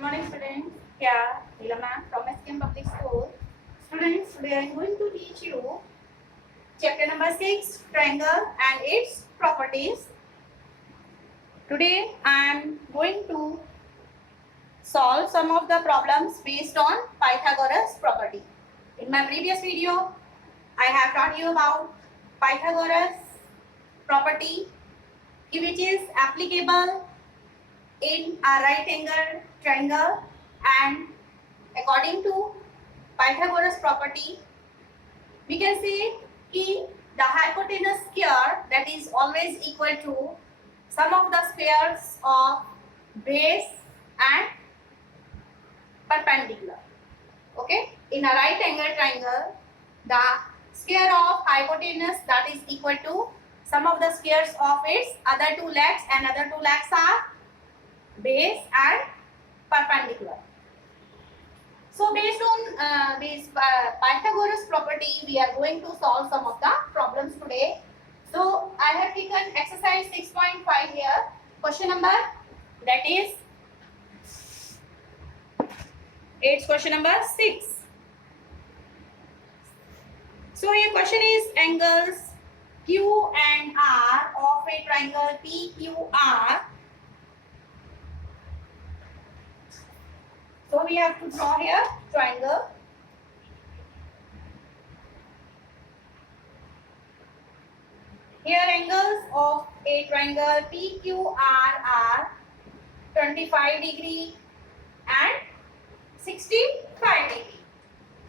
Good morning, students. Here, Leela ma'am from SKM Public School. Students, today I am going to teach you chapter number 6, triangle and its properties. Today I am going to solve some of the problems based on Pythagoras property. In my previous video, I have taught you about Pythagoras property, which is applicable in a right angle triangle, and according to Pythagoras property we can say कि the hypotenuse square that is always equal to sum of the squares of base and perpendicular. Okay, in a right angle triangle the square of hypotenuse that is equal to sum of the squares of its other two legs, and other two legs are base and perpendicular. So based on this Pythagoras property, we are going to solve some of the problems today. So I have taken exercise 6.5 here. Question number, that is, it's question number 6. So your question is angles Q and R of a triangle PQR. So we have to draw here triangle. Here angles of a triangle PQR are 25 degree and 65 degree.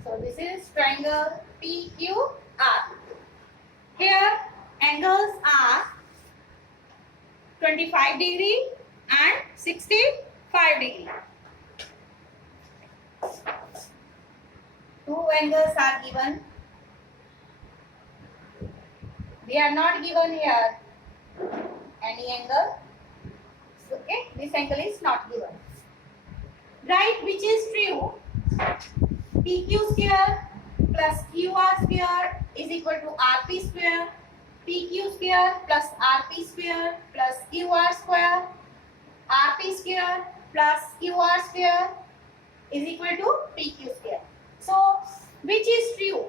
So this is triangle PQR. Here angles are 25 degree and 65 degree. Two angles are given. They are not given here any angle. Okay, this angle is not given. Write which is true. PQ square plus QR square is equal to RP square. PQ square plus RP square plus QR square. RP square plus QR square is equal to PQ square. So which is true?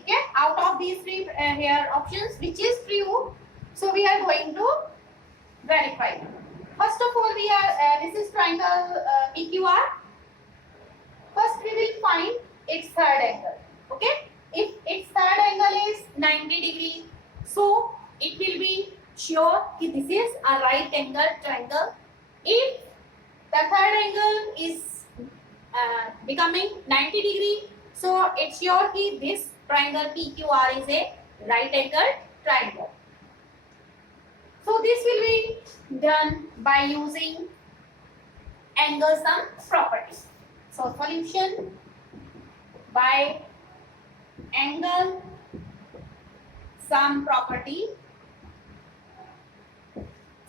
Okay, out of these three here options, which is true? So we are going to verify. First of all, we are this is triangle PQR. First we will find its third angle. Okay, if its third angle is 90 degree, so it will be sure that this is a right angle triangle. If the third angle is becoming 90 degree, so it's sure that this triangle PQR is a right angle triangle. So this will be done by using angle sum property. So solution by angle sum property.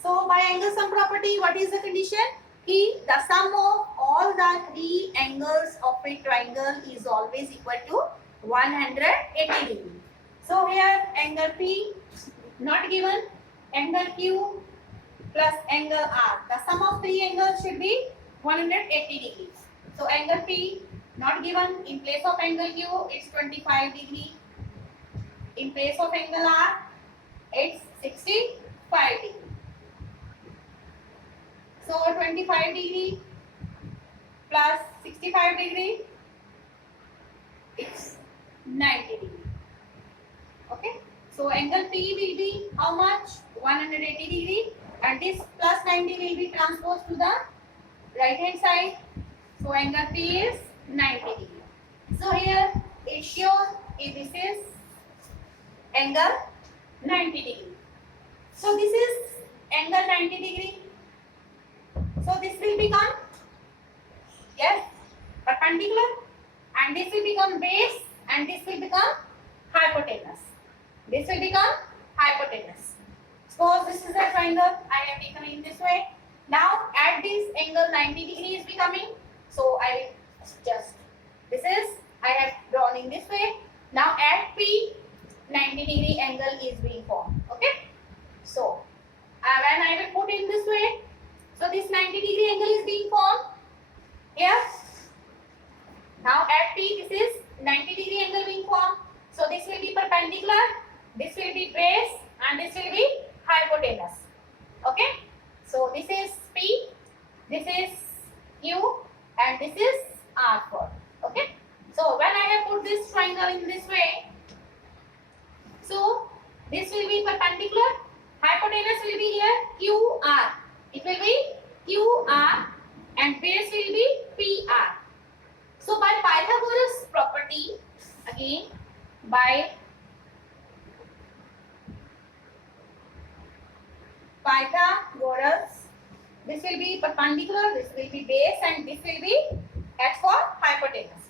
So by angle sum property, what is the condition? The sum of all the three angles of a triangle is always equal to 180 degree. So here angle P not given, angle Q plus angle R. The sum of three angles should be 180 degrees. So angle P not given. In place of angle Q, it's 25 degree. In place of angle R, it's 65 degree. So 25 degree plus 65 degree, it's 90 degree. Okay. So angle P will be how much? 180 degree, and this plus 90 will be transposed to the right hand side. So angle P is 90 degree. So here it shows if this is angle 90 degree. So this is angle 90 degree. So this will become, yes, perpendicular, and this will become base, and this will become hypotenuse. This will become hypotenuse. Suppose this is a triangle, I have taken in this way. Now at this angle 90 degree is becoming, so I will just, this is, I have drawn in this way. Now at P, 90 degree angle is being formed. Okay. So when I will put in this way, so this 90 degree angle is being formed. Here, now at P, this is 90-degree angle being formed. So this will be perpendicular, this will be base, and this will be hypotenuse. Okay. So this is P, this is Q, and this is R4. Okay. So when I have put this triangle in this way, so this will be perpendicular, hypotenuse will be here QR. It will be QR, and base will be PR. So by Pythagoras property, again by Pythagoras, this will be perpendicular, this will be base, and this will be H for hypotenuse.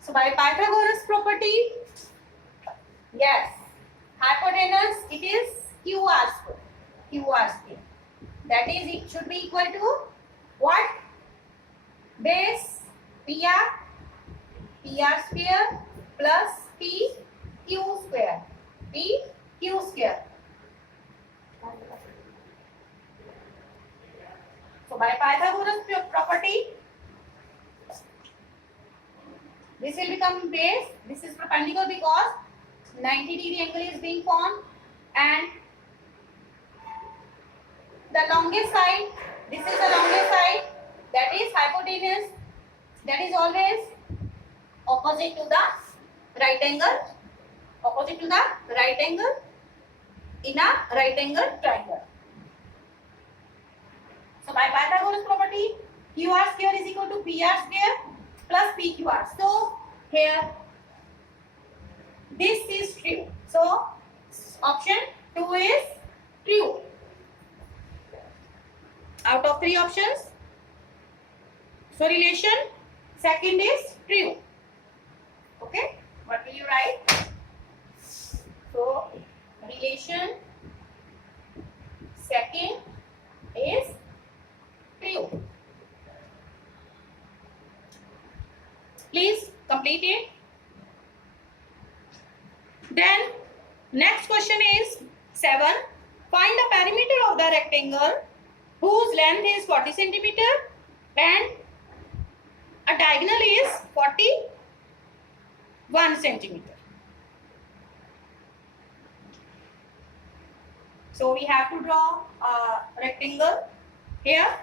So by Pythagoras property, yes, hypotenuse it is QR square. QR square. That is, it should be equal to what? Base PR, PR square plus PQ square. PQ square. So by Pythagoras property, this will become base. This is perpendicular because 90-degree angle is being formed, and the longest side, this is the longest side, that is hypotenuse, that is always opposite to the right angle, opposite to the right angle in a right angle triangle. So by Pythagoras property, QR square is equal to PR square plus PQR. So here this is true. So option 2 is true. Out of 3 options, so relation second is true. Okay, what will you write? So relation second is true. Please complete it. Then next question is 7. Find the perimeter of the rectangle whose length is 40 centimeter and a diagonal is 41 centimeter. So we have to draw a rectangle here.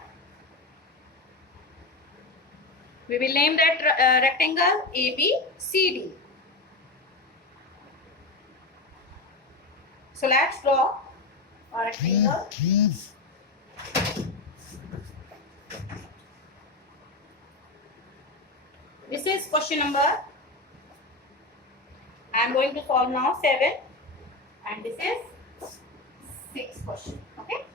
We will name that rectangle ABCD. So let's draw a rectangle. This is question number, I am going to solve now 7, and this is 6 question. Okay.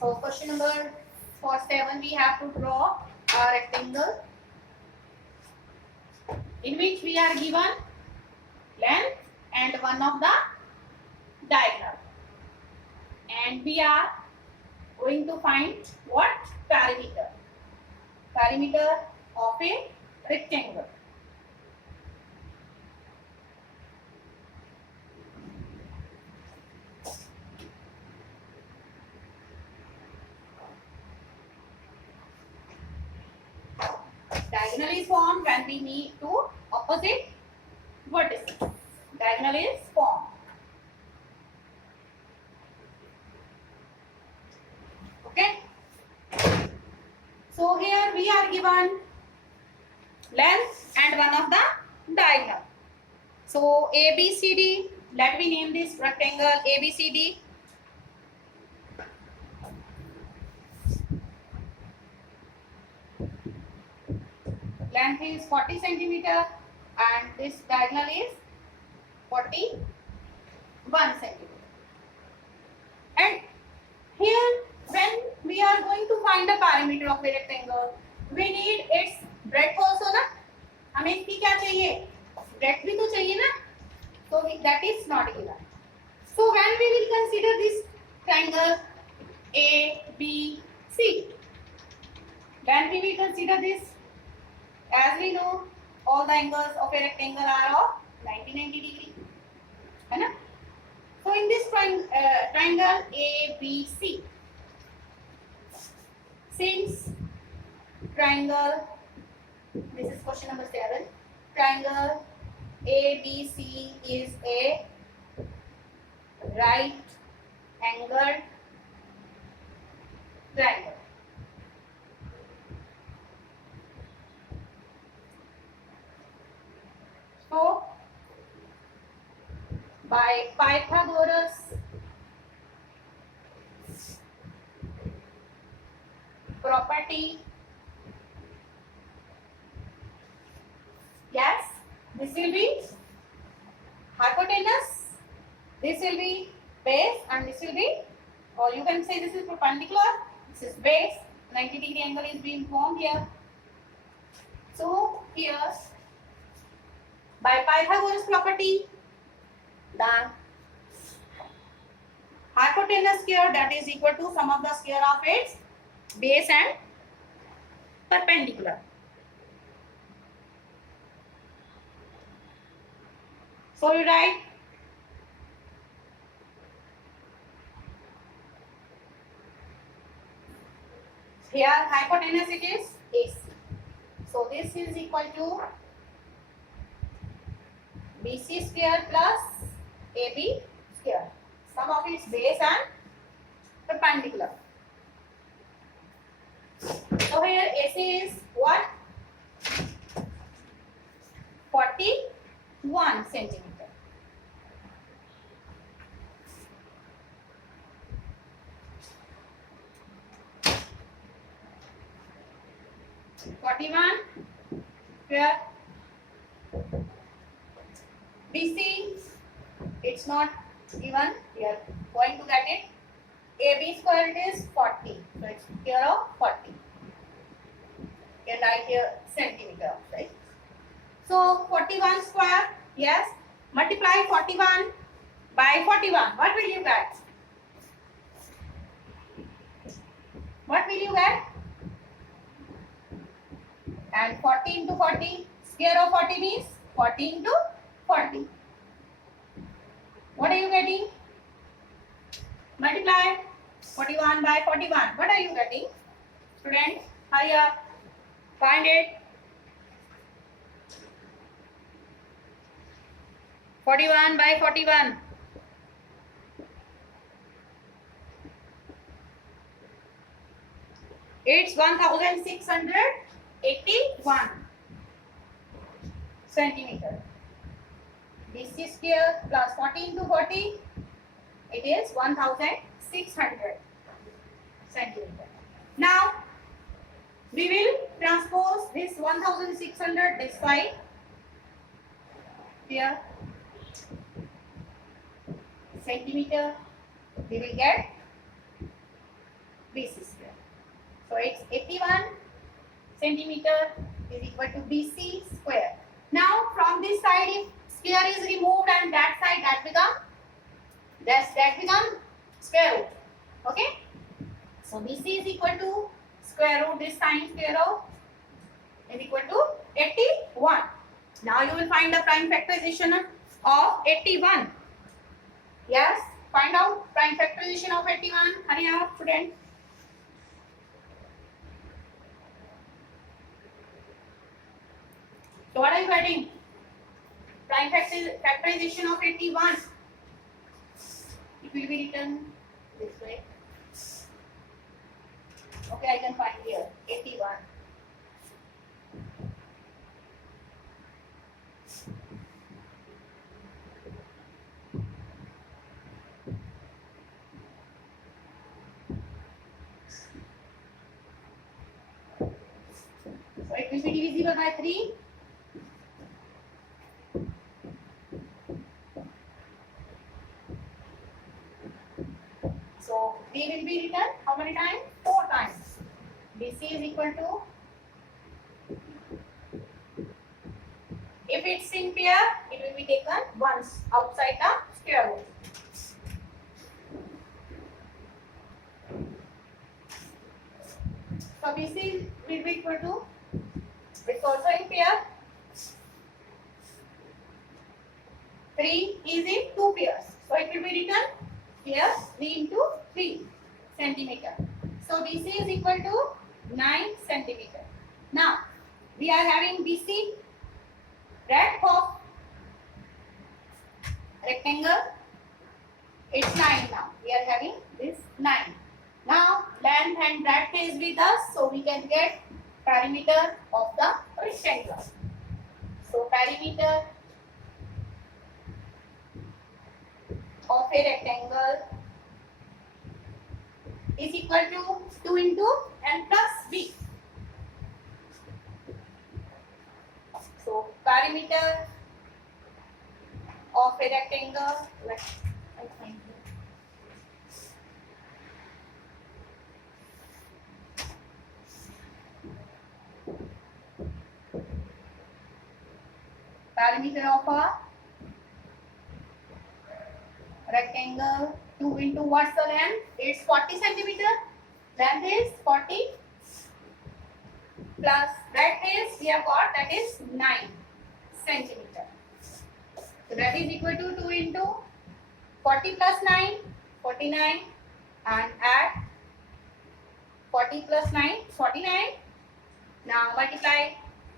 So question number for 7, we have to draw a rectangle in which we are given length and one of the diagonal, and we are going to find what? Perimeter. Perimeter of a rectangle. Diagonal is formed when we meet two opposite vertices. Diagonal is formed. Okay. So here we are given length and one of the diagonal. So ABCD, let me name this rectangle ABCD. Length is 40 centimeter and this diagonal is 41 centimeter. And here when we are going to find the perimeter of a rectangle, we need its breadth also ना. हमें इसकी क्या चाहिए? Breadth भी तो चाहिए ना. So that is not given. So when we will consider this triangle ABC, when we will consider this, as we know, all the angles of a rectangle are of 90 degree, है ना? triangle ABC. Since triangle, this is question number 7, triangle ABC is a right angled triangle. So, by Pythagoras property, yes, this will be hypotenuse, this will be base, and this will be, or you can say this is perpendicular, this is base, 90-degree angle is being formed here. So here, by Pythagoras property, the hypotenuse square, that is equal to sum of the square of its base and perpendicular. So you write here hypotenuse, it is AC. So this is equal to BC square plus AB square, sum of its base and perpendicular. So here AC is what? 41 centimeter. Here BC, it's not given, we are going to get it. AB square, it is 40, so it's here of 40. And I here centimeter, right? So 41 square, yes, multiply 41 by 41, what will you get? What will you get? And 40 into 40, square of 40 means 40 into 40. What are you getting? Multiply 41 by 41. What are you getting? Students, hurry up. Find it. 41 by 41. It's 1681 centimeter. BC square plus 40 into 40, it is 1600 centimeter. Now, we will transpose this 1600 this side. Here, centimeter, we will get BC square. So, it's 81 centimeter is equal to BC square. Now, from this side, if square is removed and that side that become square root. Okay. So BC is equal to square root, this sign square root is equal to 81. Now you will find the prime factorization of 81. Yes, find out prime factorization of 81. Hurry up, student. So what are you getting? Prime factorization of 81. It will be written this way. Okay, I can find here 81. So it will be divisible by 3. So 3 will be written how many times? 4 times. BC is equal to, if it's in pair, it will be taken once outside the square root. So BC will be equal to, it's also in pair. 3 is in 2 pairs. So it will be written here 3 BC is equal to 9 centimeter. Now we are having BC breadth of rectangle. It's 9 now. We are having this 9. Now length and breadth is with us, so we can get perimeter of the rectangle. So perimeter of a rectangle is equal to 2 into n plus b. So perimeter of a rectangle, perimeter of a rectangle, 2 into what's the length? It's 40 centimeter. Length is 40 plus breadth is we have got, that is 9 centimeter. So that is equal to 2 into 40 plus 9, 49, and add 40 plus 9, 49. Now multiply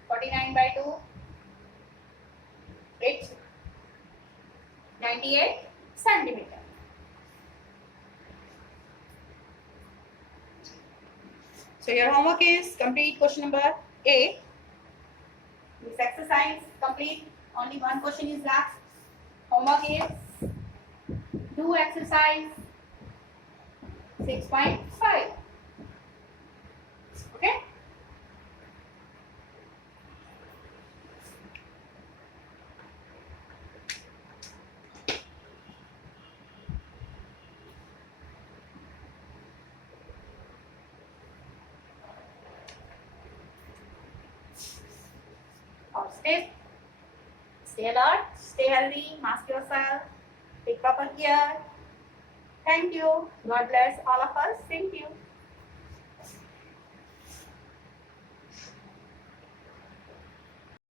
49 by 2. It's 98 centimeter. So your homework is complete question number A. This exercise complete. Only one question is left. Homework is do exercise 6.5. Okay. Stay alert, stay healthy, mask yourself, take proper care. Thank you. God bless all of us. Thank you.